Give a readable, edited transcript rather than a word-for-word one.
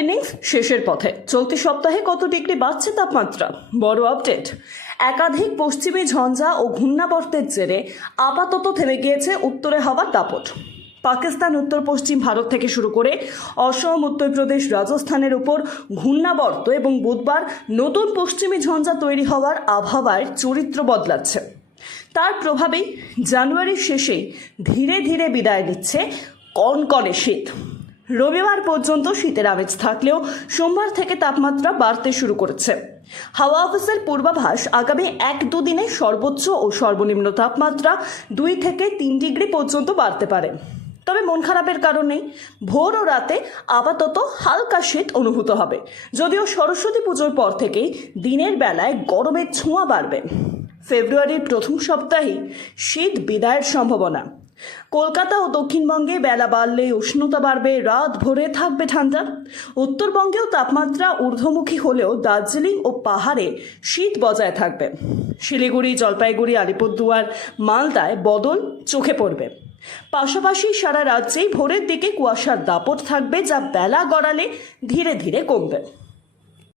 Innings শেষের পথে। চলতি সপ্তাহে কত ডিগ্রি বাড়ছে তাপমাত্রা? বড় আপডেট। একাধিক পশ্চিমী ঝঞ্ঝা ও ঘূর্ণাবর্তের জেরে আপাতত থেমে গিয়েছে উত্তরে হাওয়ার দাপট। পাকিস্তান, উত্তর পশ্চিম ভারত থেকে শুরু করে অসম, উত্তরপ্রদেশ, রাজস্থানের উপর ঘূর্ণাবর্ত এবং বুধবার নতুন পশ্চিমী ঝঞ্ঝা তৈরি হওয়ার আবহাওয়ার চরিত্র বদলাচ্ছে। তার প্রভাবেই জানুয়ারির শেষেই ধীরে ধীরে বিদায় নিচ্ছে কনকনে শীত। রবিবার পর্যন্ত শীতের আমেজ থাকলেও সোমবার থেকে তাপমাত্রা বাড়তে শুরু করেছে। হাওয়া অফিসের পূর্বাভাস, আগামী 1-2 দিনে সর্বোচ্চ ও সর্বনিম্ন তাপমাত্রা 2 থেকে 3 ডিগ্রি পর্যন্ত বাড়তে পারে। তবে মন খারাপের কারণ নেই। ভোর ও রাতে আপাতত হালকা শীত অনুভূত হবে, যদিও সরস্বতী পুজোর পর থেকেই দিনের বেলায় গরমের ছোঁয়া বাড়বে। ফেব্রুয়ারির প্রথম সপ্তাহেই শীত বিদায়ের সম্ভাবনা। কলকাতা ও দক্ষিণবঙ্গে বেলা বাড়লে উষ্ণতা বাড়বে, রাত ভোরে থাকবে ঠান্ডা। উত্তরবঙ্গেও তাপমাত্রা ঊর্ধ্বমুখী হলেও দার্জিলিং ও পাহাড়ে শীত বজায় থাকবে। শিলিগুড়ি, জলপাইগুড়ি, আলিপুরদুয়ার, মালদায় বদল চোখে পড়বে। পাশাপাশি সারা রাজ্যেই ভোরের দিকে কুয়াশার দাপট থাকবে, যা বেলা গড়ালে ধীরে ধীরে কমবে।